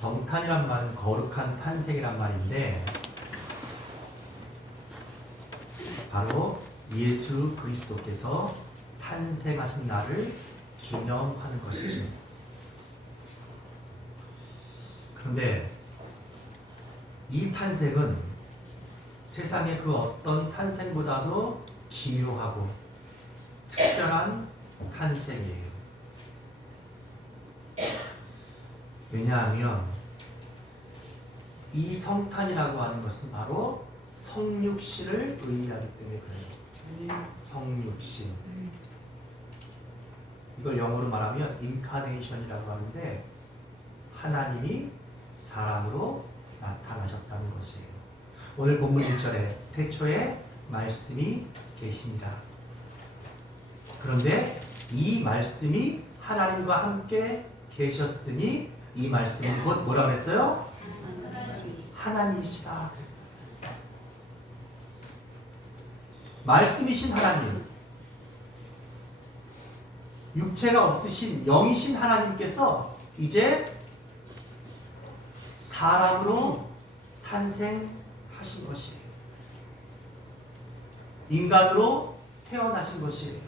성탄이란 말은 거룩한 탄생이란 말인데 바로 예수 그리스도께서 탄생하신 날을 기념하는 것이죠. 그런데 이 탄생은 세상의 그 어떤 탄생보다도 기묘하고 특별한 탄생이에요. 왜냐하면 이 성탄이라고 하는 것은 바로 성육신을 의미하기 때문에 그래요. 성육신. 이걸 영어로 말하면 인카네이션이라고 하는데 하나님이 사람으로 나타나셨다는 것이에요. 오늘 본문 1절에 태초에 말씀이 계시니라. 그런데 이 말씀이 하나님과 함께 계셨으니 이 말씀이 곧 뭐라 그랬어요? 하나님이시라 그랬어요. 말씀이신 하나님, 육체가 없으신 영이신 하나님께서 이제 사람으로 탄생하신 것이에요. 인간으로 태어나신 것이에요.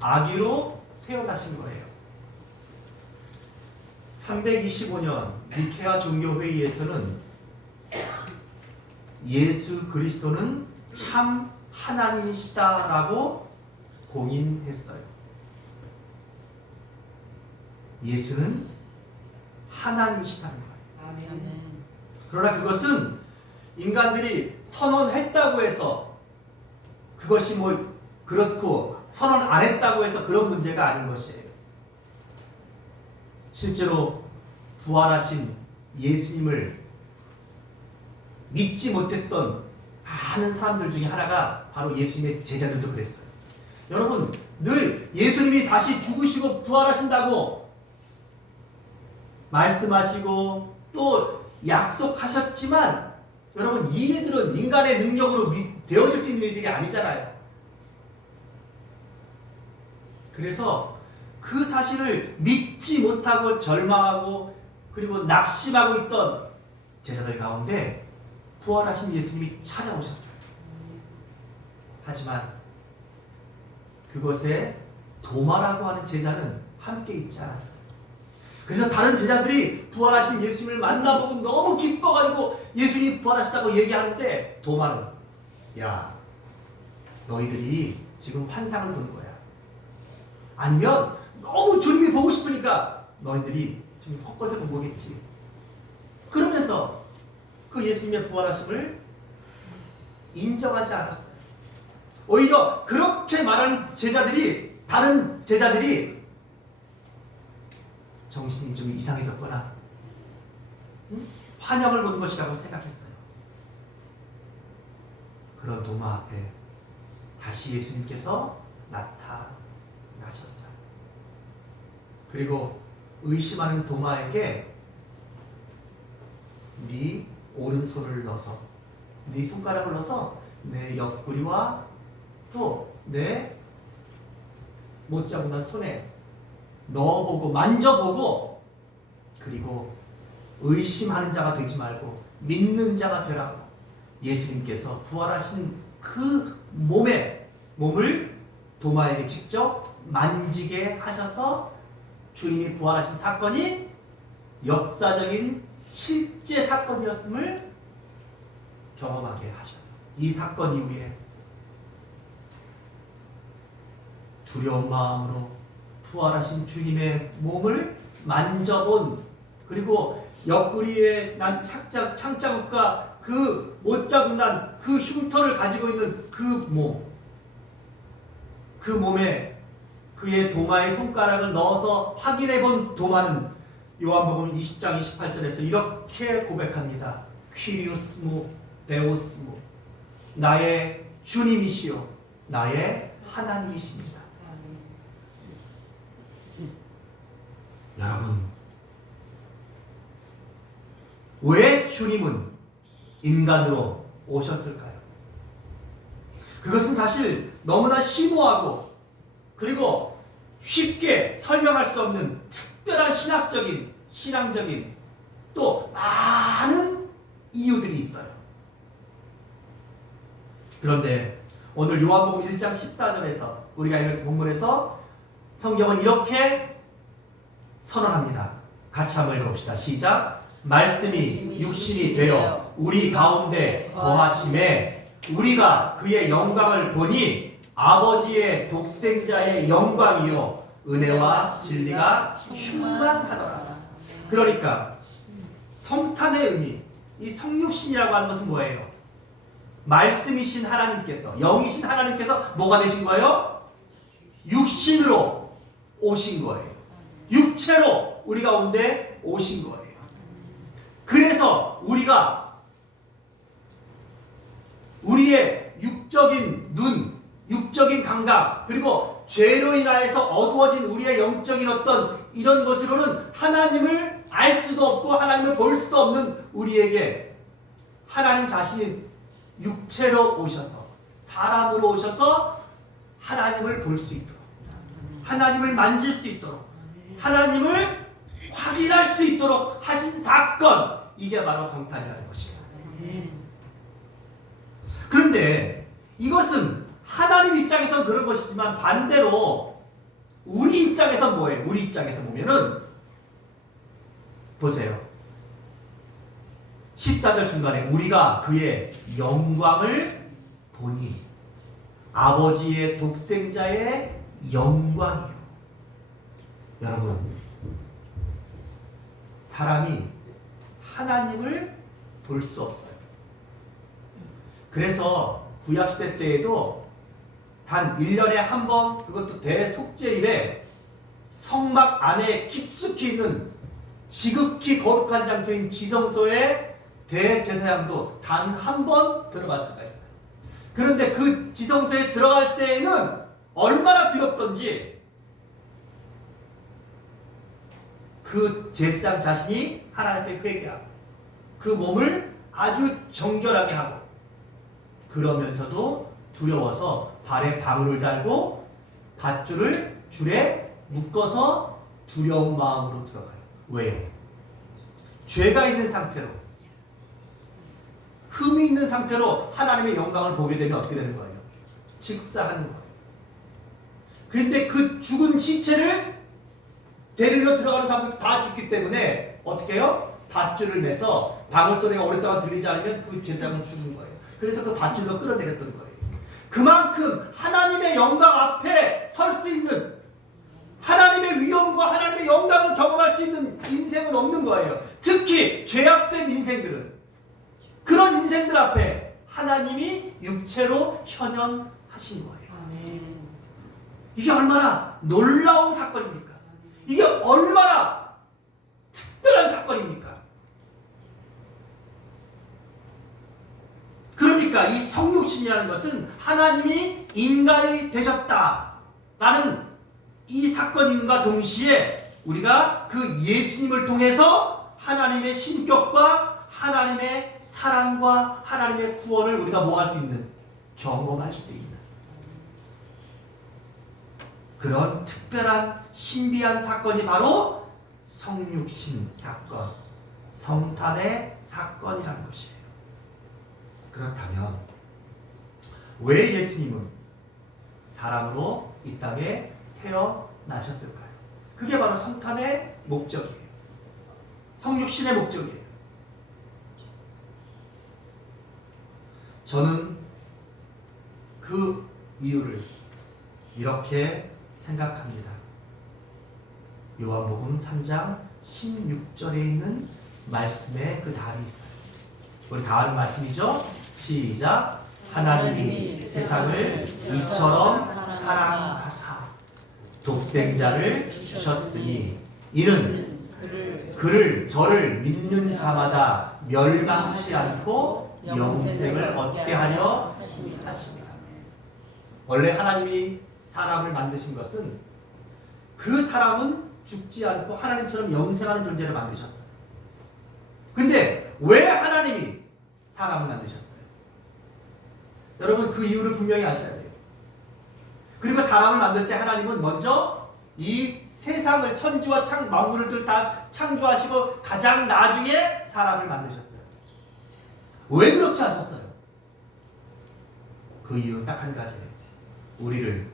아기로 태어나신 거예요. 325년 니케아 종교회의에서는 예수 그리스도는 참 하나님이시다라고 공인했어요. 예수는 하나님이시다는 거예요. 아멘. 그러나 그것은 인간들이 선언했다고 해서 그것이 뭐 그렇고 선언 안 했다고 해서 그런 문제가 아닌 것이에요. 실제로 부활하신 예수님을 믿지 못했던 많은 사람들 중에 하나가 바로 예수님의 제자들도 그랬어요. 여러분, 늘 예수님이 다시 죽으시고 부활하신다고 말씀하시고 또 약속하셨지만 여러분, 이 일들은 인간의 능력으로 되어질 수 있는 일들이 아니잖아요. 그래서 그 사실을 믿지 못하고 절망하고 그리고 낙심하고 있던 제자들 가운데 부활하신 예수님이 찾아오셨어요. 하지만 그곳에 도마라고 하는 제자는 함께 있지 않았어요. 그래서 다른 제자들이 부활하신 예수님을 만나보고 너무 기뻐가지고 예수님이 부활하셨다고 얘기하는데 도마는 야, 너희들이 지금 환상을 본 거야. 아니면 너무 주님이 보고 싶으니까 너희들이 지금 헛것을 본 거겠지. 그러면서 그 예수님의 부활하심을 인정하지 않았어요. 오히려 그렇게 말하는 제자들이, 다른 제자들이 정신이 좀 이상해졌거나 환영을 본 것이라고 생각했어요. 그런 도마 앞에 다시 예수님께서 나타나셨어요. 그리고 의심하는 도마에게 네 오른손을 넣어서, 네 손가락을 넣어서 내 옆구리와 또 내 못 자국난 손에 넣어보고 만져보고 그리고 의심하는 자가 되지 말고 믿는 자가 되라고 예수님께서 부활하신 그 몸을 도마에게 직접 만지게 하셔서 주님이 부활하신 사건이 역사적인 실제 사건이었음을 경험하게 하셔요. 이 사건 이후에 두려운 마음으로 부활하신 주님의 몸을 만져본, 그리고 옆구리에 난 창자국과 그 못자국 난 그 흉터를 가지고 있는 그 몸에 그의 도마에 손가락을 넣어서 확인해 본 도마는 요한복음 20장 28절에서 이렇게 고백합니다. 퀴리오스모 데오스모, 나의 주님이시요 나의 하나님이십니다. 여러분, 왜 주님은 인간으로 오셨을까요? 그것은 사실 너무나 심오하고 그리고 쉽게 설명할 수 없는 특별한 신앙적인 또 많은 이유들이 있어요. 그런데 오늘 요한복음 1장 14절에서 우리가 읽은 본문에서 성경은 이렇게 선언합니다. 같이 한번 읽어봅시다. 시작. 말씀이 육신이 되어 우리 가운데 거하심에 우리가 그의 영광을 보니 아버지의 독생자의 영광이요 은혜와 진리가 충만하더라. 그러니까 성탄의 의미, 이 성육신이라고 하는 것은 뭐예요? 말씀이신 하나님께서, 영이신 하나님께서 뭐가 되신 거예요? 육신으로 오신 거예요. 육체로 우리 가운데 오신 거예요. 그래서 우리가 우리의 육적인 눈, 육적인 감각, 그리고 죄로 인하여서 어두워진 우리의 영적인 어떤 이런 것으로는 하나님을 알 수도 없고 하나님을 볼 수도 없는 우리에게 하나님 자신이 육체로 오셔서, 사람으로 오셔서 하나님을 볼 수 있도록, 하나님을 만질 수 있도록, 하나님을 확인할 수 있도록 하신 사건, 이게 바로 성탄이라는 것입니다. 그런데 이것은 하나님 입장에서는 그런 것이지만 반대로 우리 입장에서 뭐예요? 우리 입장에서 보면은 보세요. 14절 중간에 우리가 그의 영광을 보니 아버지의 독생자의 영광이요. 여러분, 사람이 하나님을 볼 수 없어요. 그래서 구약시대 때에도 단 1년에 한 번, 그것도 대속죄일에 성막 안에 깊숙이 있는 지극히 거룩한 장소인 지성소에 대제사장도 단 한 번 들어갈 수가 있어요. 그런데 그 지성소에 들어갈 때에는 얼마나 두렵던지 그 제사장 자신이 하나님께 회개하고 그 몸을 아주 정결하게 하고 그러면서도 두려워서 발에 방울을 달고 밧줄을 줄에 묶어서 두려운 마음으로 들어가요. 왜요? 죄가 있는 상태로, 흠이 있는 상태로 하나님의 영광을 보게 되면 어떻게 되는 거예요? 즉사하는 거예요. 그런데 그 죽은 시체를 데리러 들어가는 사람들 다 죽기 때문에 어떻게 해요? 밧줄을 매서 방울 소리가 오랫동안 들리지 않으면 그 제사장은 죽은 거예요. 그래서 그 밧줄로 끌어내렸던 거예요. 그만큼 하나님의 영광 앞에 설 수 있는, 하나님의 위엄과 하나님의 영광을 경험할 수 있는 인생은 없는 거예요. 특히 죄악된 인생들은. 그런 인생들 앞에 하나님이 육체로 현현하신 거예요. 이게 얼마나 놀라운 사건입니까? 이게 얼마나 특별한 사건입니까? 그러니까 이 성육신이라는 것은 하나님이 인간이 되셨다라는 이 사건임과 동시에 우리가 그 예수님을 통해서 하나님의 신격과 하나님의 사랑과 하나님의 구원을 우리가 뭐 할 수 있는, 경험할 수 있는 그런 특별한 신비한 사건이 바로 성육신 사건, 성탄의 사건이라는 것이에요. 그렇다면 왜 예수님은 사람으로 이 땅에 태어나셨을까요? 그게 바로 성탄의 목적이에요. 성육신의 목적이에요. 저는 그 이유를 이렇게 생각합니다. 요한복음 3장 16절에 있는 말씀에 그 답이 있어요. 우리 다 아는 말씀이죠? 시작. 하나님이 세상을 이처럼 사랑하사 독생자를 주셨으니 이는 저를 믿는 자마다 멸망치 않고 영생을 얻게 하려 하십니다. 원래 하나님이 사람을 만드신 것은 그 사람은 죽지 않고 하나님처럼 영생하는 존재를 만드셨어요. 근데 왜 하나님이 사람을 만드셨어요? 여러분 그 이유를 분명히 아셔야 돼요. 그리고 사람을 만들 때 하나님은 먼저 이 세상을 천지와 만물을 다 창조하시고 가장 나중에 사람을 만드셨어요. 왜 그렇게 하셨어요? 그 이유는 딱 한 가지예요. 우리를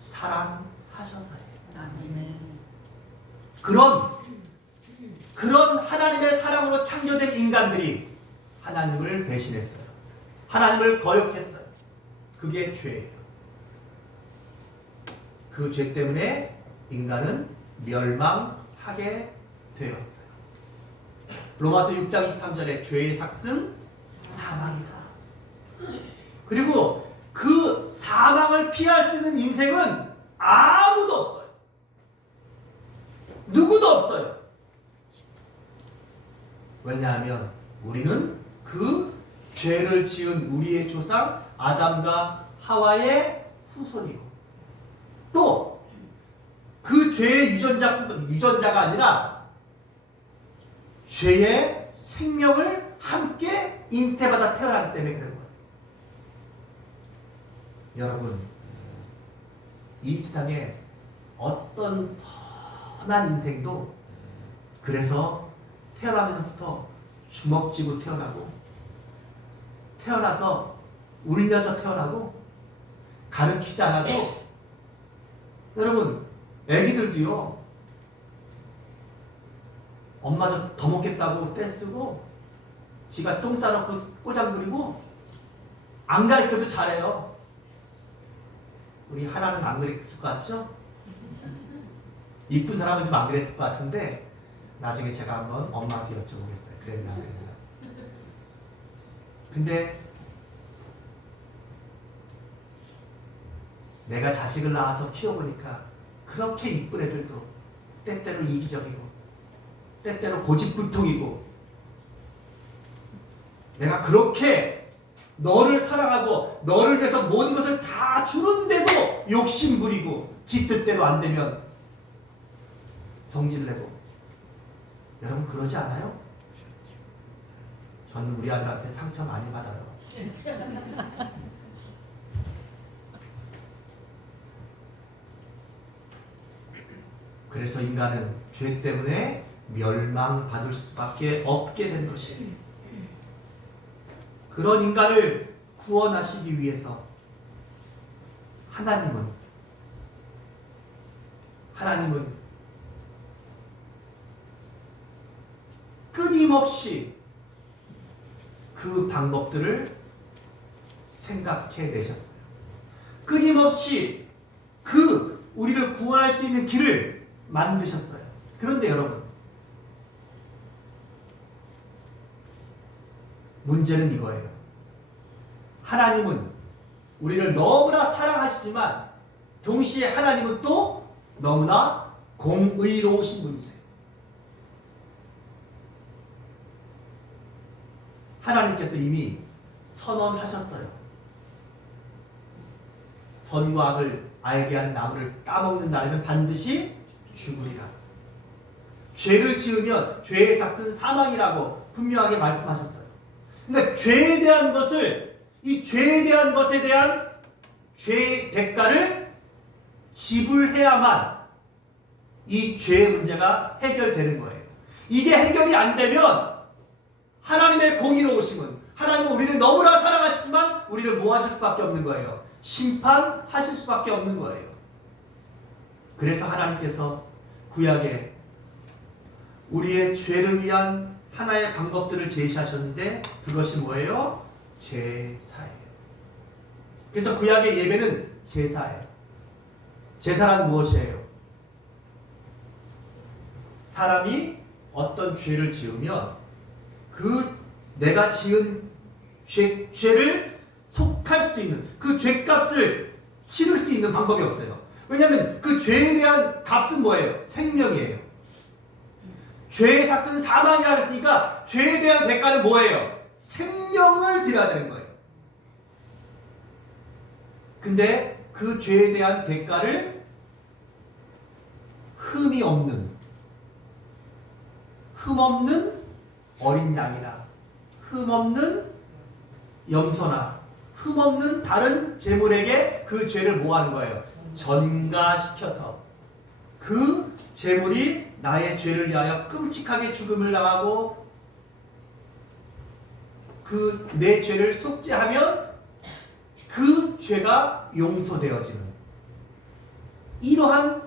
사랑하셔서예요. 아멘. 그런 하나님의 사랑으로 창조된 인간들이 하나님을 배신했어요. 하나님을 거역했어요. 그게 죄예요. 그 죄 때문에 인간은 멸망하게 되었어요. 로마서 6장 23절에 죄의 삭은 사망이다. 그리고 그 사망을 피할 수 있는 인생은 아무도 없어요. 누구도 없어요. 왜냐하면 우리는 그 죄를 지은 우리의 조상 아담과 하와의 후손이고 또 그 죄의 유전자가 아니라 죄의 생명을 함께 잉태받아 태어나기 때문에 그런 거예요. 여러분, 이 세상에 어떤 선한 인생도 그래서 태어나면서부터 주먹쥐고 태어나고 태어나서 울면서 태어나고 가르치지 않아도 여러분 애기들도요 엄마 저 더 먹겠다고 떼쓰고 지가 똥 싸놓고 꼬장 부리고 안 가르쳐도 잘해요. 우리 하나는 안 그랬을 것 같죠? 이쁜 사람은 좀 안 그랬을 것 같은데 나중에 제가 한번 엄마한테 여쭤보겠어요. 그랬나 안 그랬나. 근데 내가 자식을 낳아서 키워보니까 그렇게 이쁜 애들도 때때로 이기적이고 때때로 고집불통이고 내가 그렇게 너를 사랑하고 너를 위해서 모든 것을 다 주는데도 욕심부리고 지 뜻대로 안 되면 성질을 내고 여러분 그러지 않아요? 저는 우리 아들한테 상처 많이 받아요. 그래서 인간은 죄 때문에 멸망받을 수밖에 없게 된 것이에요. 그런 인간을 구원하시기 위해서 하나님은 끊임없이 그 방법들을 생각해 내셨어요. 끊임없이 그 우리를 구원할 수 있는 길을 만드셨어요. 그런데 여러분, 문제는 이거예요. 하나님은 우리를 너무나 사랑하시지만 동시에 하나님은 또 너무나 공의로우신 분이세요. 하나님께서 이미 선언하셨어요. 선과 악을 알게 하는 나무를 따먹는 날에는 반드시 죽으리라. 죄를 지으면 죄의 삭은 사망이라고 분명하게 말씀하셨어요. 그러니까 죄에 대한 것을 이 죄에 대한 것에 대한 죄의 대가를 지불해야만 이 죄의 문제가 해결되는 거예요. 이게 해결이 안 되면 하나님의 공의로우심은 하나님은 우리를 너무나 사랑하시지만 우리를 뭐 하실 수밖에 없는 거예요? 심판하실 수밖에 없는 거예요. 그래서 하나님께서 구약에 우리의 죄를 위한 하나의 방법들을 제시하셨는데 그것이 뭐예요? 제사예요. 그래서 구약의 예배는 제사예요. 제사란 무엇이에요? 사람이 어떤 죄를 지으면 그 내가 지은 죄를 속할 수 있는 그 죄값을 치를 수 있는 방법이 없어요. 왜냐하면 그 죄에 대한 값은 뭐예요? 생명이에요. 죄의 삭은 사망이라고 했으니까 죄에 대한 대가는 뭐예요? 생명을 드려야 되는 거예요. 근데 그 죄에 대한 대가를 흠이 없는 어린 양이나 흠없는 염소나 흠없는 다른 제물에게 그 죄를 뭐 하는 거예요? 전가시켜서 그 제물이 나의 죄를 위하여 끔찍하게 죽음을 당하고 그 내 죄를 속죄하면 그 죄가 용서되어지는 이러한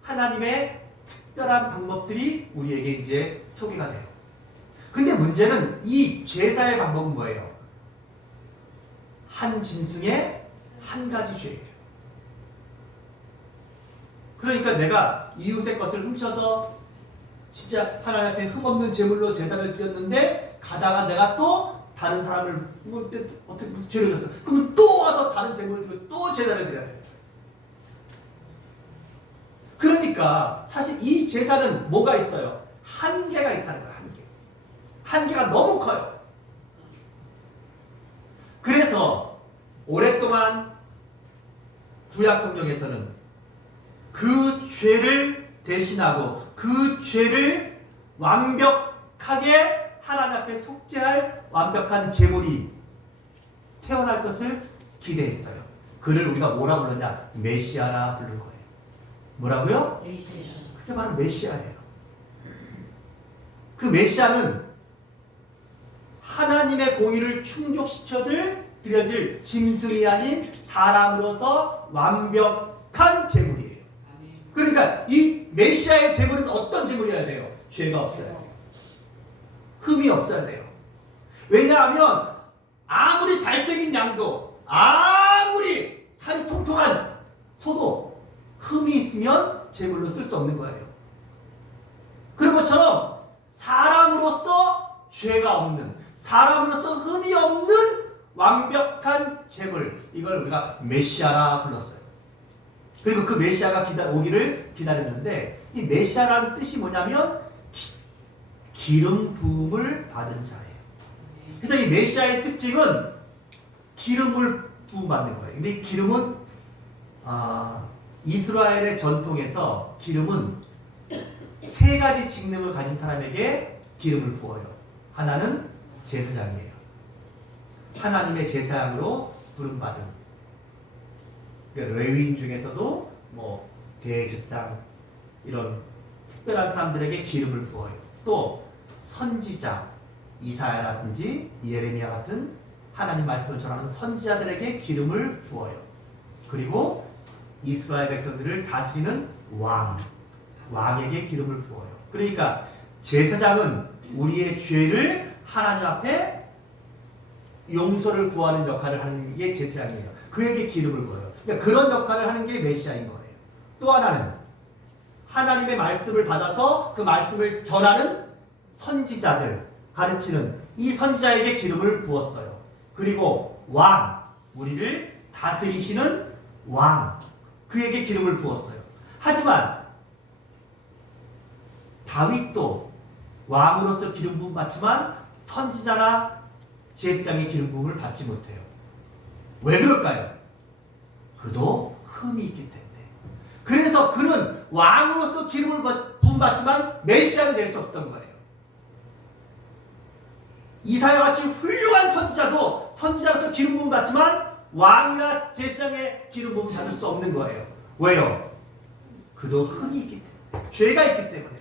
하나님의 특별한 방법들이 우리에게 이제 소개가 돼요. 근데 문제는 이 제사의 방법은 뭐예요? 한 짐승의 한 가지 죄예요. 그러니까 내가 이웃의 것을 훔쳐서 진짜 하나님 앞에 흠없는 제물로 제사를 드렸는데 가다가 내가 또 다른 사람을 어떻게 무슨 죄를 졌어? 그러면 또 와서 다른 제물을 드리고 또 제사를 드려야 돼요. 그러니까 사실 이 제사는 뭐가 있어요? 한계가 있다는 거예요. 한계가 너무 커요. 그래서 오랫동안 구약 성경에서는 그 죄를 대신하고 그 죄를 완벽하게 하나님 앞에 속죄할 완벽한 제물이 태어날 것을 기대했어요. 그를 우리가 뭐라 불렀냐? 메시아라 부른 거예요. 뭐라고요? 그게 바로 메시아예요. 그 메시아는 하나님의 공의를 충족시켜 드려질 짐승이 아닌 사람으로서 완벽한 제물이에요. 그러니까 이 메시아의 제물은 어떤 제물이어야 돼요? 죄가 없어야 돼요. 흠이 없어야 돼요. 왜냐하면 아무리 잘생긴 양도 아무리 살이 통통한 소도 흠이 있으면 제물로 쓸 수 없는 거예요. 그런 것처럼 사람으로서 죄가 없는 사람으로서 흠이 없는 완벽한 제물 이걸 우리가 메시아라 불렀어요. 그리고 그 메시아가 오기를 기다렸는데 이 메시아라는 뜻이 뭐냐면 기름 부음을 받은 자예요. 그래서 이 메시아의 특징은 기름을 부음받는 거예요. 근데 이 기름은 이스라엘의 전통에서 기름은 세 가지 직능을 가진 사람에게 기름을 부어요. 하나는 제사장이에요. 하나님의 제사장으로 부름받은. 그러니까 레위인 중에서도 뭐 대제사장 이런 특별한 사람들에게 기름을 부어요. 또 선지자 이사야라든지 예레미야 같은 하나님 말씀을 전하는 선지자들에게 기름을 부어요. 그리고 이스라엘 백성들을 다스리는 왕에게 기름을 부어요. 그러니까 제사장은 우리의 죄를 하나님 앞에 용서를 구하는 역할을 하는 게 제사장이에요. 그에게 기름을 부어요. 그러니까 그런 역할을 하는 게 메시아인 거예요. 또 하나는 하나님의 말씀을 받아서 그 말씀을 전하는 선지자들 가르치는 이 선지자에게 기름을 부었어요. 그리고 우리를 다스리시는 그에게 기름을 부었어요. 하지만 다윗도 왕으로서 기름 부음 받지만 선지자나 제사장의 기름 부음을 받지 못해요. 왜 그럴까요? 그도 흠이 있기 때문에. 그래서 그는 왕으로서 기름을 부음 받지만 메시아가 될 수 없던 거예요. 이사야 같이 훌륭한 선지자도 선지자로서 기름 부음 받지만 왕이나 제사장의 기름 부음을 받을 수 없는 거예요. 왜요? 그도 흠이 있기 때문에. 죄가 있기 때문에.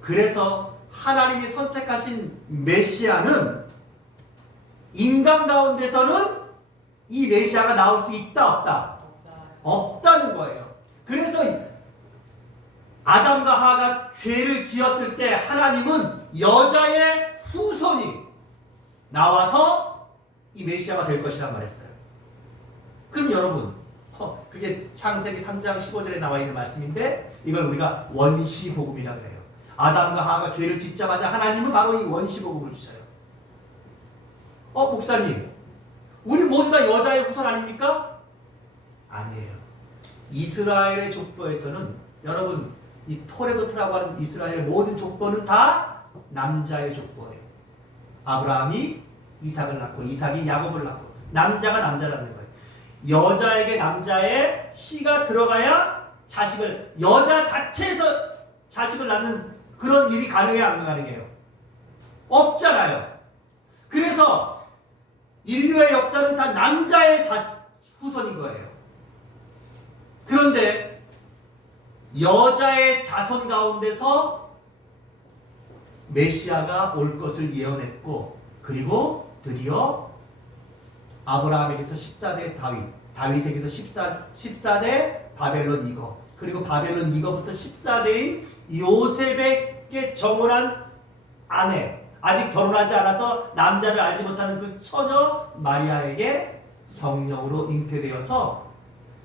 그래서 하나님이 선택하신 메시아는 인간 가운데서는 이 메시아가 나올 수 있다 없다? 없다는 거예요. 그래서 아담과 하와가 죄를 지었을 때 하나님은 여자의 후손이 나와서 이 메시아가 될 것이란 말했어요. 그럼 여러분 그게 창세기 3장 15절에 나와 있는 말씀인데 이걸 우리가 원시복음이라고 해요. 아담과 하와가 죄를 짓자마자 하나님은 바로 이 원시복음을 주셔요. 목사님 우리 모두 다 여자의 후손 아닙니까? 아니에요. 이스라엘의 족보에서는 여러분 이 토레도트라고 하는 이스라엘의 모든 족보는 다 남자의 족보예요. 아브라함이 이삭을 낳고 이삭이 야곱을 낳고 남자가 남자를 낳는 거예요. 여자에게 남자의 씨가 들어가야 여자 자체에서 자식을 낳는 그런 일이 가능해요, 안 가능해요? 없잖아요. 그래서 인류의 역사는 다 남자의 후손인 거예요. 그런데 여자의 자손 가운데서 메시아가 올 것을 예언했고, 그리고 드디어 아브라함에게서 14대 다윗, 다윗에게서 14대 바벨론 이거, 그리고 바벨론 이거부터 14대인 요셉에게 정혼한 아내, 아직 결혼하지 않아서 남자를 알지 못하는 그 처녀 마리아에게 성령으로 잉태되어서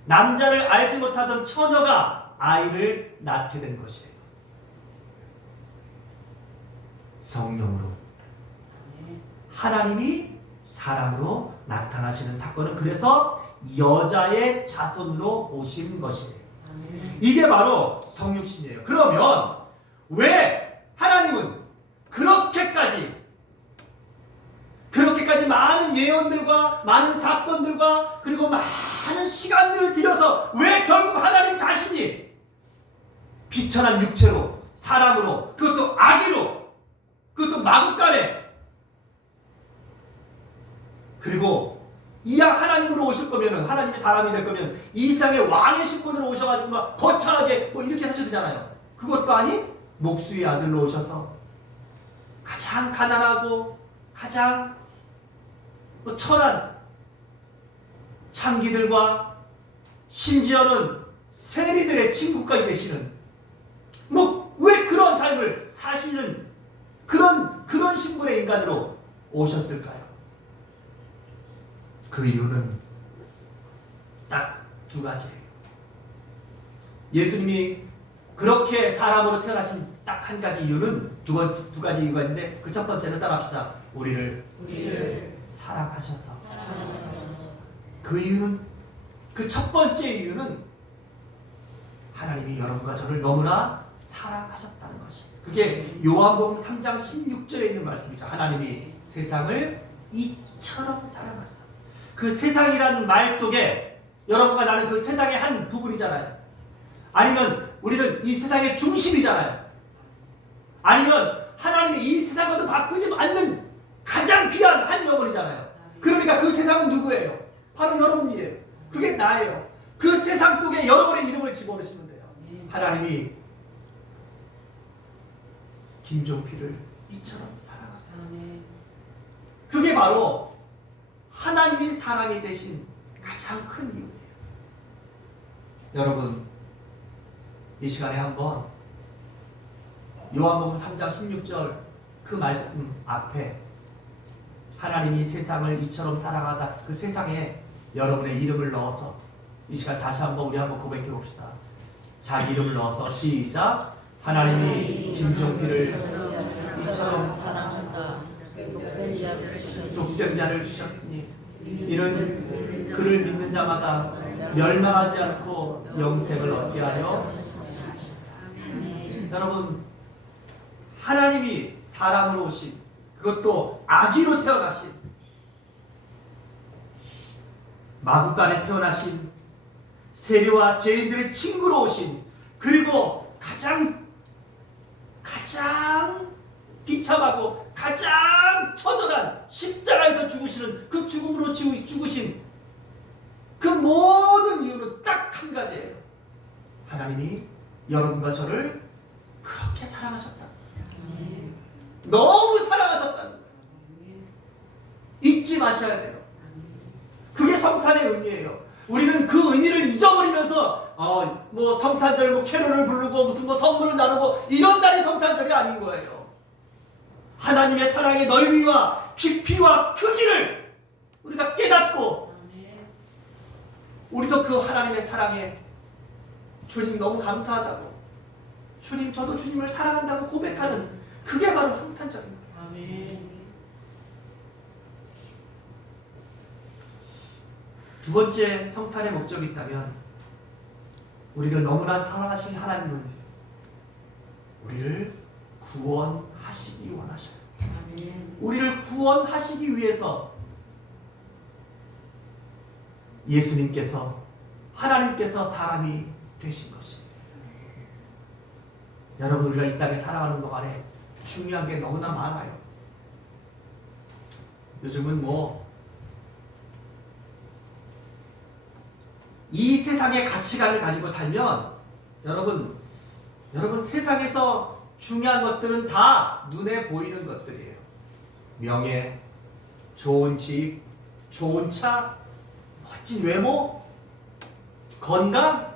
남자를 알지 못하던 처녀가 아이를 낳게 된 것이에요. 성령으로 하나님이 사람으로 나타나시는 사건은 그래서 여자의 자손으로 오신 것이에요. 이게 바로 성육신이에요. 그러면 왜 하나님은 그렇게까지 많은 예언들과 많은 사건들과 그리고 많은 시간들을 들여서 왜 결국 하나님 자신이 비천한 육체로 사람으로 그것도 아기로 그것도 마구간에 그리고 이왕 하나님으로 오실 거면은 하나님이 사람이 될 거면 이 세상의 왕의 신분으로 오셔가지고 막 거창하게 뭐 이렇게 하셔도 되잖아요. 그것도 아니 목수의 아들로 오셔서 가장 가난하고 가장 천한 창기들과 심지어는 세리들의 친구까지 되시는 뭐 왜 그런 삶을 사시는 그런 신분의 인간으로 오셨을까요? 그 이유는 딱 두 가지예요. 예수님이 그렇게 사람으로 태어나신 딱 한 가지 이유는 두 가지 이유가 있는데 그 첫 번째는 따라합시다. 우리를 사랑하셔서. 그 이유는 그 첫 번째 이유는 하나님이 여러분과 저를 너무나 사랑하셨다는 것이. 그게 요한복음 3장 16절에 있는 말씀이죠. 하나님이 세상을 이처럼 사랑하셨다. 그 세상이라는 말 속에 여러분과 나는 그 세상의 한 부분이잖아요. 아니면 우리는 이 세상의 중심이잖아요. 아니면 하나님이 이 세상과도 바꾸지 않는 가장 귀한 한 영혼이잖아요. 그러니까 그 세상은 누구예요? 바로 여러분이에요. 그게 나예요. 그 세상 속에 여러분의 이름을 집어넣으시면 돼요. 하나님이 김종필을 이처럼 사랑하세요. 그게 바로 하나님이 사람이 되신 가장 큰 이유예요. 여러분, 이 시간에 한번 요한복음 3장 16절 그 말씀 앞에 하나님이 세상을 이처럼 사랑하다 그 세상에 여러분의 이름을 넣어서 이 시간 다시 한번 우리 한번 고백해 봅시다. 자기 이름을 넣어서 시작. 하나님이 김종필을 이처럼 사랑하사 독생자를 주셨으니 이는 그를 믿는 자마다 멸망하지 않고 영생을 얻게 하려 하시니라. 여러분, 하나님이 사람으로 오신, 그것도 아기로 태어나신, 마구간에 태어나신, 세리와 죄인들의 친구로 오신, 그리고 가장 비참하고 가장 처절한 십자가에서 죽으시는 그 죽음으로 죽으신 그 모든 이유는 딱 한 가지예요. 하나님이 여러분과 저를 그렇게 사랑하셨다. 너무 사랑하셨다. 잊지 마셔야 돼요. 그게 성탄의 의미예요. 우리는 그 의미를 잊어버리면서 뭐 성탄절 뭐 캐롤을 부르고 무슨 뭐 선물을 나누고 이런 날이 성탄절이 아닌 거예요. 하나님의 사랑의 넓이와 깊이와 크기를 우리가 깨닫고 우리도 그 하나님의 사랑에 주님 너무 감사하다고, 주님 저도 주님을 사랑한다고 고백하는 그게 바로 성탄절입니다. 두 번째 성탄의 목적이 있다면 우리를 너무나 사랑하신 하나님은 우리를 구원하시기 원하셔요. 우리를 구원하시기 위해서 예수님께서 하나님께서 사람이 되신 것입니다. 여러분, 우리가 이 땅에 살아가는 동안에 중요한 게 너무나 많아요. 요즘은 뭐 이 세상의 가치관을 가지고 살면 여러분 세상에서 중요한 것들은 다 눈에 보이는 것들이에요. 명예, 좋은 집, 좋은 차, 멋진 외모, 건강.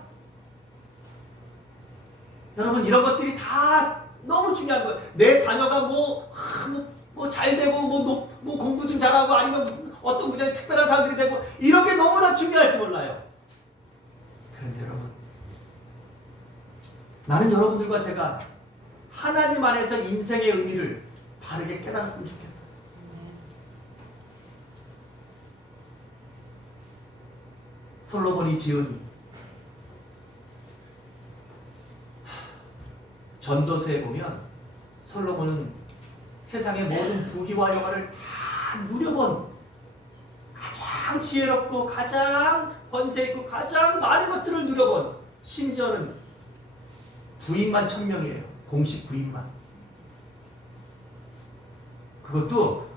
여러분 이런 것들이 다 너무 중요한 거예요. 내 자녀가 뭐 잘 되고 뭐 공부 좀 잘하고 아니면 무슨 어떤 분야에 특별한 사람들이 되고 이런 게 너무나 중요할지 몰라요. 그런데 여러분, 나는 여러분들과 제가 하나님 안에서 인생의 의미를 바르게 깨달았으면 좋겠어요. 솔로몬이 지은 전도서에 보면 솔로몬은 세상의 모든 부귀와 영화를 다 누려본 가장 지혜롭고 가장 권세 있고 가장 많은 것들을 누려본, 심지어는 부인만 1000명이에요. 공식 부인만. 그것도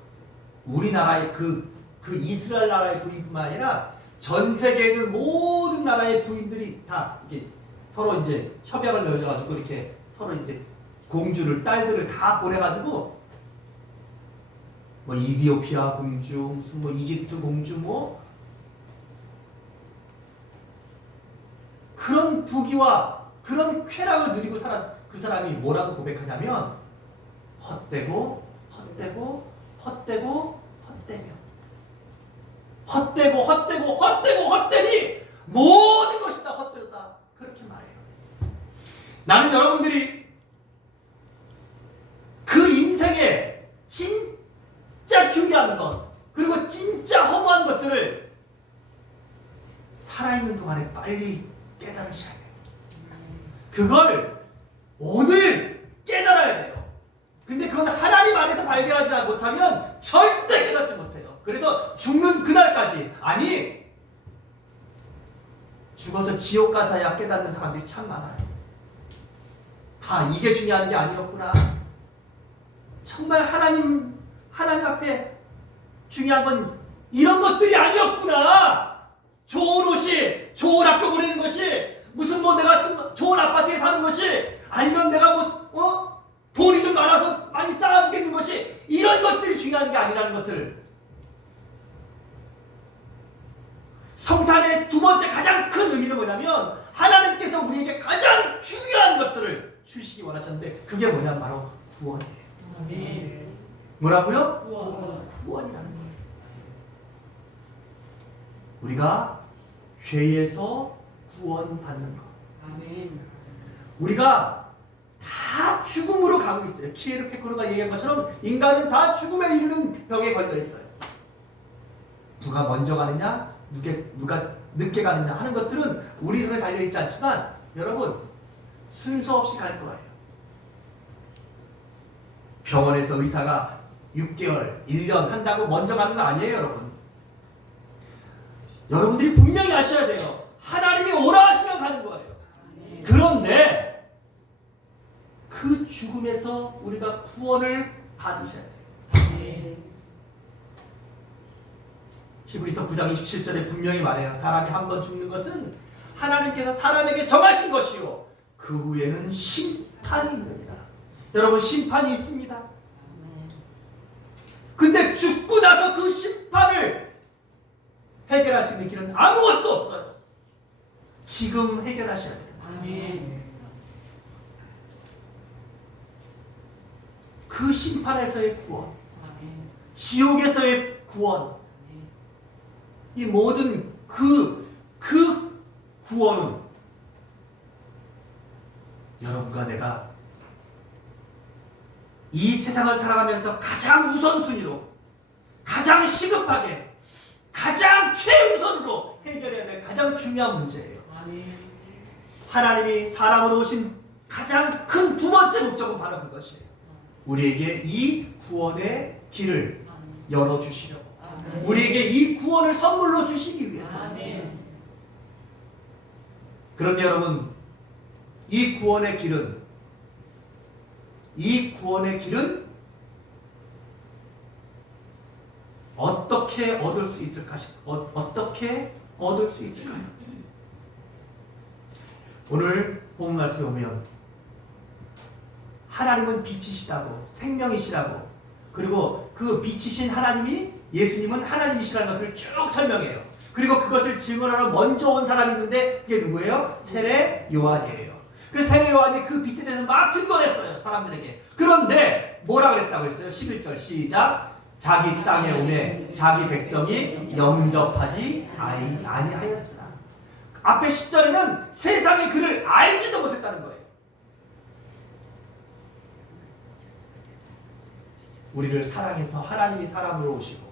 우리나라의 그 이스라엘 나라의 부인뿐만 아니라 전 세계에 있는 모든 나라의 부인들이 다 이게 서로 이제 협약을 맺어가지고 이렇게 서로 이제 공주를, 딸들을 다 보내가지고 뭐 이디오피아 공주, 무슨 뭐 이집트 공주, 뭐 그런 부귀와 그런 쾌락을 누리고 살아. 그 사람이 뭐라고 고백하냐면 헛되고 헛되고 헛되고 헛되며 헛되고 헛되고 헛되고 헛되니 모든 것이 다 헛되다. 그렇게 말해요. 나는 여러분들이 그 인생에 진짜 중요한 것, 그리고 진짜 허무한 것들을 살아있는 동안에 빨리 깨달으셔야 돼요. 그걸 오늘 깨달아야 돼요. 근데 그건 하나님 안에서 발견하지 못하면 절대 깨닫지 못해요. 그래서 죽는 그날까지, 아니 죽어서 지옥 가서야 깨닫는 사람들이 참 많아요. 아, 이게 중요한 게 아니었구나. 정말 하나님 앞에 중요한 건 이런 것들이 아니었구나. 좋은 옷이, 좋은 학교 보내는 것이, 무슨 뭐 내가 좋은 아파트에 사는 것이, 아니면 내가 돈이 좀 많아서 많이 쌓아두겠는 것이, 이런 것들이 중요한 게 아니라는 것을, 성탄의 두 번째 가장 큰 의미는 뭐냐면 하나님께서 우리에게 가장 중요한 것들을 주시기 원하셨는데 그게 뭐냐면 바로 구원이에요. 아멘. 뭐라고요? 구원이라는 거예요. 우리가 죄에서 구원받는 것. 아멘. 우리가 다 죽음으로 가고 있어요. 키에르 케코르가 얘기한 것처럼 인간은 다 죽음에 이르는 병에 걸려 있어요. 누가 먼저 가느냐, 누가 늦게 가느냐 하는 것들은 우리 손에 달려 있지 않지만 여러분 순서 없이 갈 거예요. 병원에서 의사가 6개월, 1년 한다고 먼저 가는 거 아니에요, 여러분. 여러분들이 분명히 아셔야 돼요. 하나님이 오라 하시면 가는 거예요. 그런데 그 죽음에서 우리가 구원을 받으셔야 돼요. 히브리서 9장 27절에 분명히 말해요. 사람이 한 번 죽는 것은 하나님께서 사람에게 정하신 것이요 그 후에는 심판이 있느니라. 여러분 심판이 있습니다. 근데 죽고 나서 그 심판을 해결할 수 있는 길은 아무것도 없어요. 지금 해결하셔야 돼요. 아멘. 그 심판에서의 구원, 아멘. 지옥에서의 구원, 이 모든 그 구원은 여러분과 내가 이 세상을 살아가면서 가장 우선순위로, 가장 시급하게, 가장 최우선으로 해결해야 될 가장 중요한 문제예요. 아멘. 하나님이 사람으로 오신 가장 큰 두 번째 목적은 바로 그것이에요. 우리에게 이 구원의 길을 열어주시려고, 우리에게 이 구원을 선물로 주시기 위해서. 아멘. 그런데 여러분, 이 구원의 길은 어떻게 얻을 수 있을까요? 오늘 본문 말씀에 보면 하나님은 빛이시다고, 생명이시라고, 그리고 그 빛이신 하나님이, 예수님은 하나님이시라는 것을 쭉 설명해요. 그리고 그것을 증언하러 먼저 온 사람이 있는데 그게 누구예요? 세례 요한이에요. 그 세례 요한이 그 빛에 대해서 막 증거했어요, 사람들에게. 그런데 뭐라 그랬다고 했어요? 11절 시작. 자기 땅에 오매 자기 백성이 영접하지 아니하였으나. 앞에 10절에는 세상이 그를 알지도 못했다는 거예요. 우리를 사랑해서 하나님이 사람으로 오시고,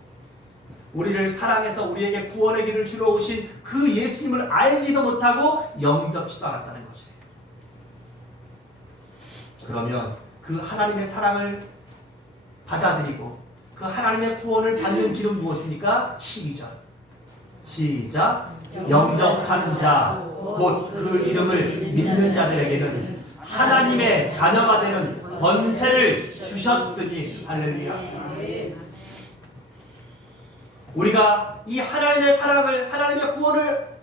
우리를 사랑해서 우리에게 구원의 길을 주러 오신 그 예수님을 알지도 못하고 영접지도 않았다는 것이에요. 그러면 그 하나님의 사랑을 받아들이고 그 하나님의 구원을 받는 길은 무엇입니까? 12절 시작. 영접하는 자 곧 그 이름을 믿는 자들에게는 하나님의 자녀가 되는 권세를 주셨으니. 할렐루야. 우리가 이 하나님의 사랑을, 하나님의 구원을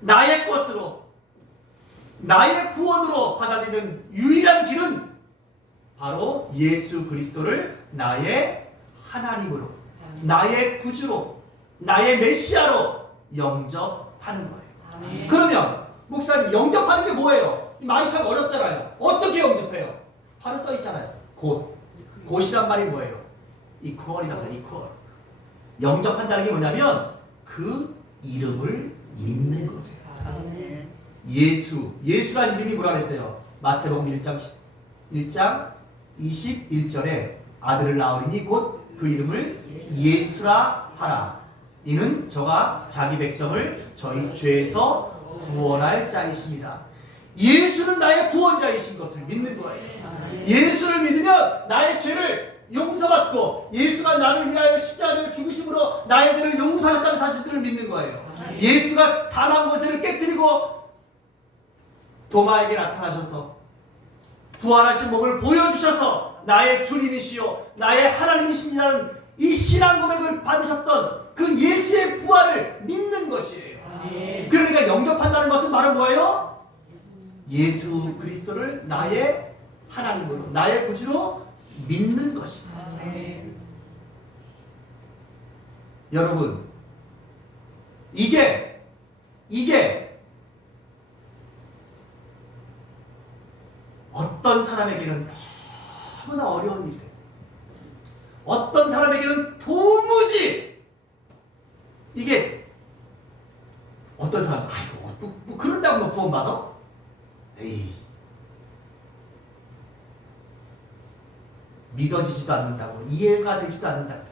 나의 것으로, 나의 구원으로 받아들이는 유일한 길은 바로 예수 그리스도를 나의 하나님으로, 나의 구주로, 나의 메시아로 영접하는 거예요. 그러면 목사님, 영접하는 게 뭐예요? 이 말이 참 어렵잖아요. 어떻게 영접해요? 바로 써 있잖아요. 곧이란 말이 뭐예요? 이퀄이란 말이에요. 이퀄. 영접한다는 게 뭐냐면 그 이름을 믿는 거죠. 예수란 이름이 뭐라 그랬어요? 마태복음 1장 21절에 아들을 낳으리니 곧 그 이름을 예수라 하라. 이는 저가 자기 백성을 저희 죄에서 구원할 자이십니다. 예수는 나의 구원자이신 것을 믿는 거예요. 예수를 믿으면 나의 죄를 용서받고, 예수가 나를 위하여 십자가를 죽으심으로 나의 죄를 용서하였다는 사실들을 믿는 거예요. 예수가 사망 권세를 깨뜨리고 도마에게 나타나셔서 부활하신 몸을 보여주셔서 나의 주님이시요 나의 하나님이십니다는 이 신앙 고백을 받으셨던 그 예수의 부활을 믿는 것이에요. 그러니까 영접한다는 것은 바로 뭐예요? 예수 그리스도를 나의 하나님으로, 나의 구주로 믿는 것입니다. 여러분, 이게 어떤 사람에게는 너무나 어려운 일이에요. 어떤 사람에게는 도무지, 이게 어떤 사람, 아이고 뭐 그런다고 뭐 구원받아? 에이, 믿어지지도 않는다고, 이해가 되지도 않는다고.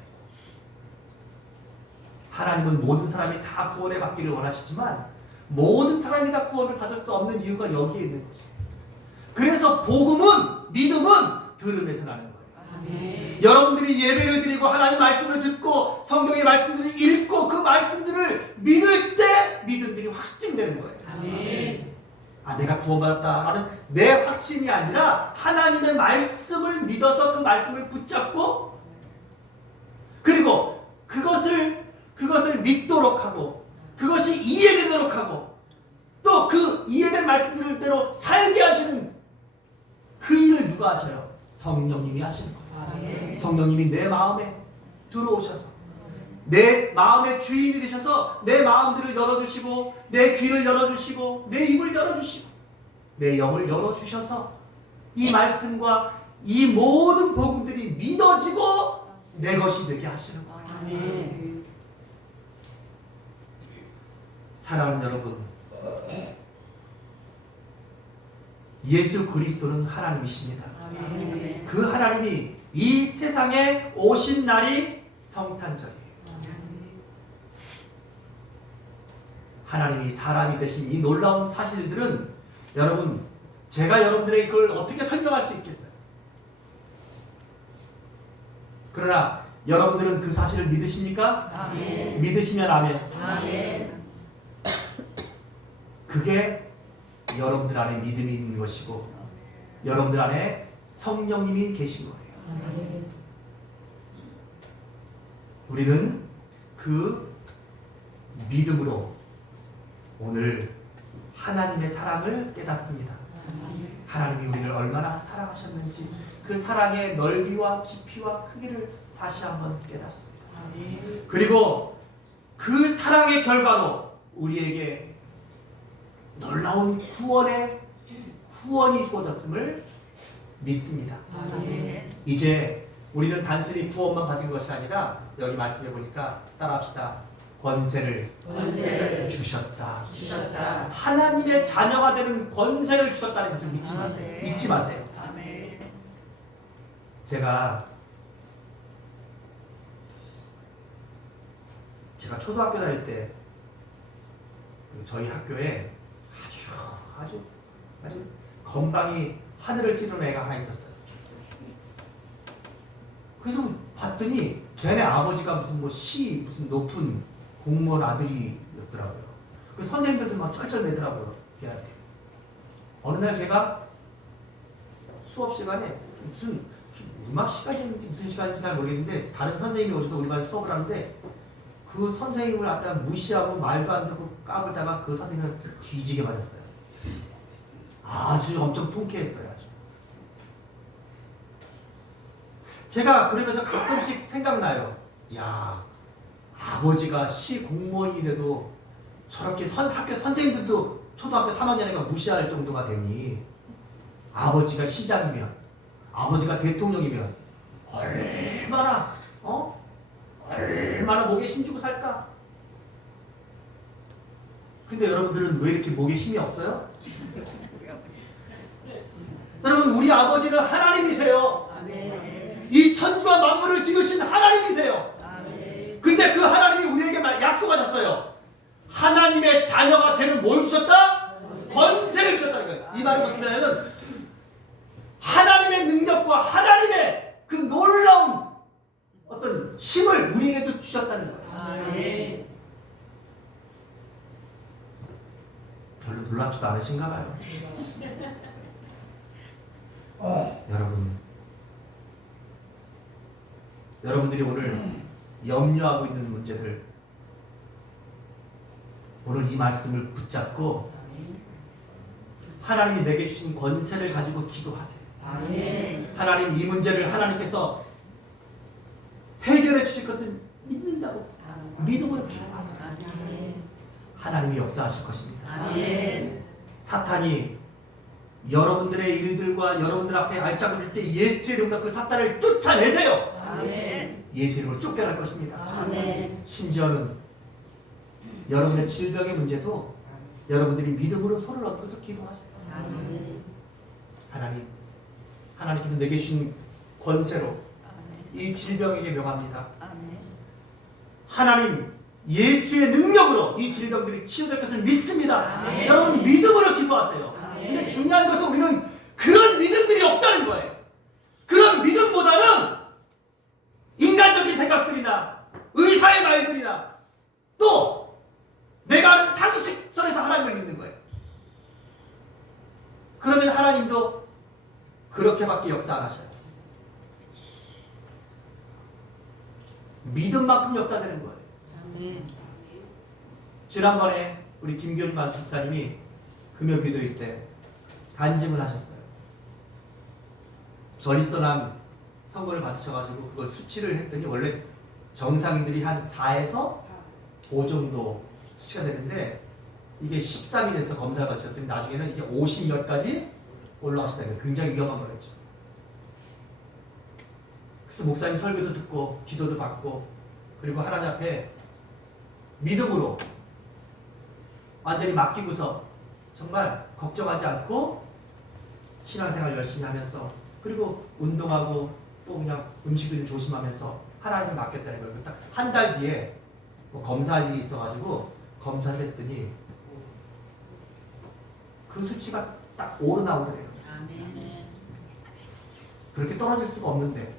하나님은 모든 사람이 다 구원을 받기를 원하시지만 모든 사람이 다 구원을 받을 수 없는 이유가 여기에 있는 것이에요. 그래서 복음은, 믿음은 들음에서 나는 거예요. 여러분들이 예배를 드리고 하나님 말씀을 듣고 성경의 말씀들을 읽고 그 말씀들을 믿을 때 믿음들이 확증되는 거예요. 아, 내가 구원받았다 하는 내 확신이 아니라 하나님의 말씀을 믿어서 그 말씀을 붙잡고, 그리고 그것을 믿도록 하고 그것이 이해되도록 하고 또 그 이해된 말씀들대로 살게 하시는 그 일을 누가 하셔요? 성령님이 하시는 거예요. 성령님이 내 마음에 들어오셔서 내 마음의 주인이 되셔서 내 마음들을 열어주시고 내 귀를 열어주시고 내 입을 열어주시고 내 영을 열어주셔서 이 말씀과 이 모든 복음들이 믿어지고 내 것이 되게 하시는 거예요. 사랑하는 여러분, 예수 그리스도는 하나님이십니다. 그 하나님이 이 세상에 오신 날이 성탄절이에요. 하나님이 사람이 되신 이 놀라운 사실들은 여러분, 제가 여러분들에게 그걸 어떻게 설명할 수 있겠어요? 그러나 여러분들은 그 사실을 믿으십니까? 아멘. 믿으시면 아멘. 아멘. 그게 여러분들 안에 믿음이 있는 것이고 여러분들 안에 성령님이 계신 거예요. 아멘. 우리는 그 믿음으로 오늘 하나님의 사랑을 깨닫습니다. 하나님이 우리를 얼마나 사랑하셨는지 그 사랑의 넓이와 깊이와 크기를 다시 한번 깨닫습니다. 그리고 그 사랑의 결과로 우리에게 놀라운 구원이 주어졌음을 믿습니다. 이제 우리는 단순히 구원만 받은 것이 아니라 여기 말씀해 보니까 따라합시다. 권세를 주셨다. 하나님의 자녀가 되는 권세를 주셨다는 것을 믿지 마세요. 잊지 마세요. 제가 초등학교 다닐 때 저희 학교에 아주 건방이 하늘을 찌르는 애가 하나 있었어요. 그래서 봤더니 걔네 아버지가 무슨 높은 공무원 아들이었더라고요. 그래서 선생님들도 막 쩔쩔매더라고요. 걔한테. 어느 날 제가 수업 시간에 무슨 음악 시간인지 무슨 시간인지 잘 모르겠는데 다른 선생님이 오셔서 우리班 수업을 하는데 그 선생님을 갖다가 무시하고 말도 안 듣고 까불다가 그 선생님을 뒤지게 맞았어요. 아주 엄청 통쾌했어요. 아주. 제가 그러면서 가끔씩 생각나요. 야, 아버지가 시 공무원이라도 저렇게 학교 선생님들도 초등학교 3학년이가 무시할 정도가 되니 아버지가 시장이면 아버지가 대통령이면 얼마나 목에 힘주고 살까? 근데 여러분들은 왜 이렇게 목에 힘이 없어요? 여러분, 우리 아버지는 하나님이세요. 이 천지와 만물을 지으신 하나님이세요. 근데 그 하나님이 우리에게 약속하셨어요. 하나님의 자녀가 되는 뭘 주셨다? 권세를 주셨다는 거예요. 이 말은 무슨 말이냐면 하나님의 능력과 하나님의 그 놀라운 어떤 힘을 우리에게도 주셨다는 거예요. 별로 놀랍지도 않으신가 봐요. 여러분들이 오늘 염려하고 있는 문제들, 오늘 이 말씀을 붙잡고 하나님이 내게 주신 권세를 가지고 기도하세요. 하나님, 이 문제를 하나님께서 해결해 주실 것을 믿는다고 믿음으로 기도하세요. 하나님이 역사하실 것입니다. 사탄이 여러분들의 일들과 여러분들 앞에 알짜고릴 때 예수의 이름으로 그 사탄을 쫓아내세요. 예수의 이름으로 쫓겨날 것입니다. 심지어는 여러분의 질병의 문제도 여러분들이 믿음으로 손을 얹고서 기도하세요. 하나님께서 내게 주신 권세로 이 질병에게 명합니다. 하나님, 예수의 능력으로 이 질병들이 치유될 것을 믿습니다. 여러분, 믿음으로 기도하세요. 근데 중요한 것은 우리는 그런 믿음들이 없다는 거예요. 그런 믿음보다는 인간적인 생각들이나 의사의 말들이나 또 내가 아는 상식선에서 하나님을 믿는 거예요. 그러면 하나님도 그렇게밖에 역사 안 하셔요. 믿음만큼 역사되는 거예요. 지난번에 우리 김교주 만수사님이 금요기도회 때 간증을 하셨어요. 전립선암 선고를 받으셔가지고 그걸 수치를 했더니 원래 정상인들이 한 4에서 5 정도 수치가 되는데 이게 13이 돼서 검사를 받으셨더니 나중에는 이게 50몇까지 올라가셨다는 거예요. 굉장히 위험한 거였죠. 그래서 목사님 설교도 듣고 기도도 받고 그리고 하나님 앞에 믿음으로 완전히 맡기고서 정말 걱정하지 않고 신앙생활 열심히 하면서 그리고 운동하고 또 그냥 음식도 좀 조심하면서 하나님을 맡겼다는 거예요. 딱 한 달 뒤에 뭐 검사할 일이 있어가지고 검사를 했더니 그 수치가 딱 5로 나오더래요. 그렇게 떨어질 수가 없는데.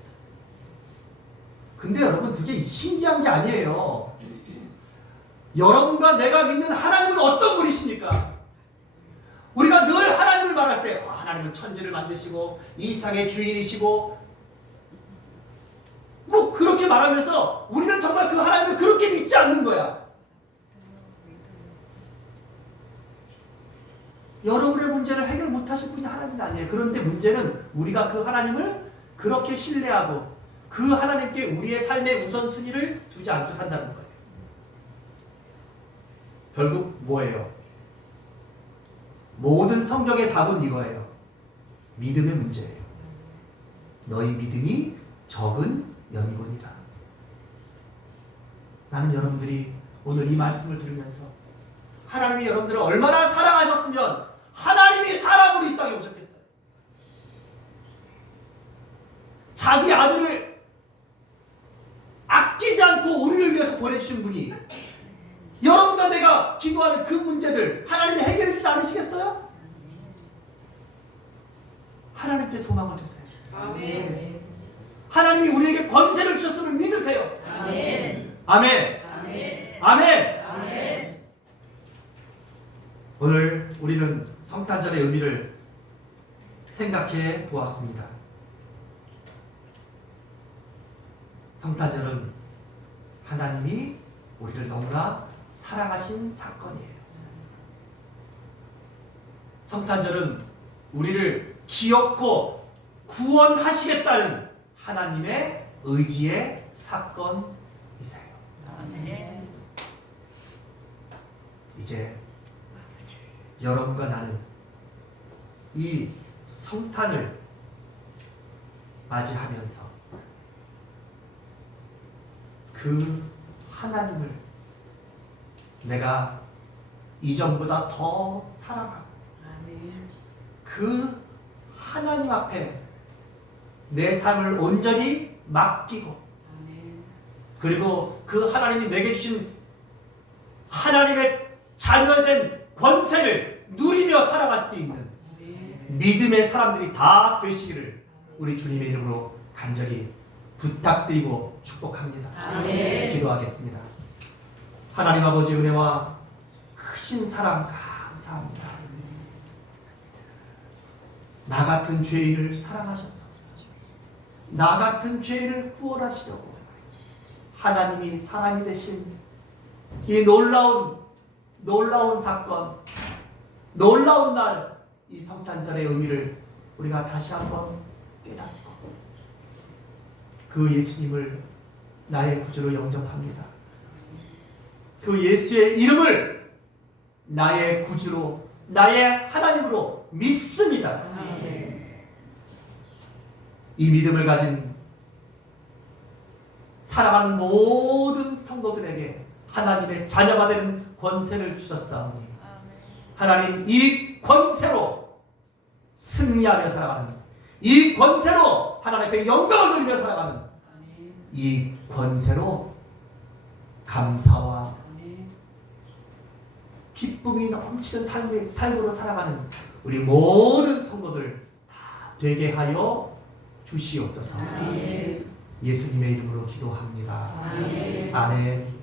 근데 여러분, 그게 신기한 게 아니에요. 여러분과 내가 믿는 하나님은 어떤 분이십니까? 우리가 늘 하나님을 말할 때 하나님은 천지를 만드시고 이 세상의 주인이시고 뭐 그렇게 말하면서 우리는 정말 그 하나님을 그렇게 믿지 않는 거야. 여러분의 문제를 해결 못하실 분이 하나님이 아니에요. 그런데 문제는 우리가 그 하나님을 그렇게 신뢰하고 그 하나님께 우리의 삶의 우선순위를 두지 않고 산다는 거예요. 결국 뭐예요? 모든 성경의 답은 이거예요. 믿음의 문제예요. 너희 믿음이 적은 연고니라. 나는 여러분들이 오늘 이 말씀을 들으면서 하나님이 여러분들을 얼마나 사랑하셨으면 하나님이 사람으로 이 땅에 오셨겠어요. 자기 아들을 아끼지 않고 우리를 위해서 보내주신 분이 여러분과 내가 기도하는 그 문제들 하나님이 해결해 주지 않으시겠어요? 하나님께 소망을 두세요. 아멘. 하나님이 우리에게 권세를 주셨음을 믿으세요. 아멘. 아멘. 아멘. 아멘. 아멘. 오늘 우리는 성탄절의 의미를 생각해 보았습니다. 성탄절은 하나님이 우리를 너무나 사랑하신 사건이에요. 성탄절은 우리를 기어코 구원하시겠다는 하나님의 의지의 사건이세요. 아멘. 이제 여러분과 나는 이 성탄을 맞이하면서 그 하나님을 내가 이전보다 더 사랑하고 아멘. 그 하나님 앞에 내 삶을 온전히 맡기고 아멘. 그리고 그 하나님이 내게 주신 하나님의 자녀된 권세를 누리며 살아갈 수 있는 아멘. 믿음의 사람들이 다 되시기를 우리 주님의 이름으로 간절히 부탁드리고 축복합니다. 아멘. 기도하겠습니다. 하나님 아버지 은혜와 크신 사랑 감사합니다. 나 같은 죄인을 사랑하셔서 나 같은 죄인을 구원하시려고 하나님이 사람이 되신 이 놀라운 사건, 놀라운 날, 이 성탄절의 의미를 우리가 다시 한번 깨닫고 그 예수님을 나의 구주로 영접합니다. 그 예수의 이름을 나의 구주로, 나의 하나님으로 믿습니다. 아멘. 이 믿음을 가진 사랑하는 모든 성도들에게 하나님의 자녀가 되는 권세를 주셨사오니 하나님 이 권세로 승리하며 살아가는, 이 권세로 하나님 앞에 영광을 돌리며 살아가는, 아멘. 이 권세로 감사와 아멘. 기쁨이 넘치는 삶으로 살아가는 우리 모든 성도들 다 되게 하여 주시옵소서. 아멘. 예수님의 이름으로 기도합니다. 아멘. 아멘.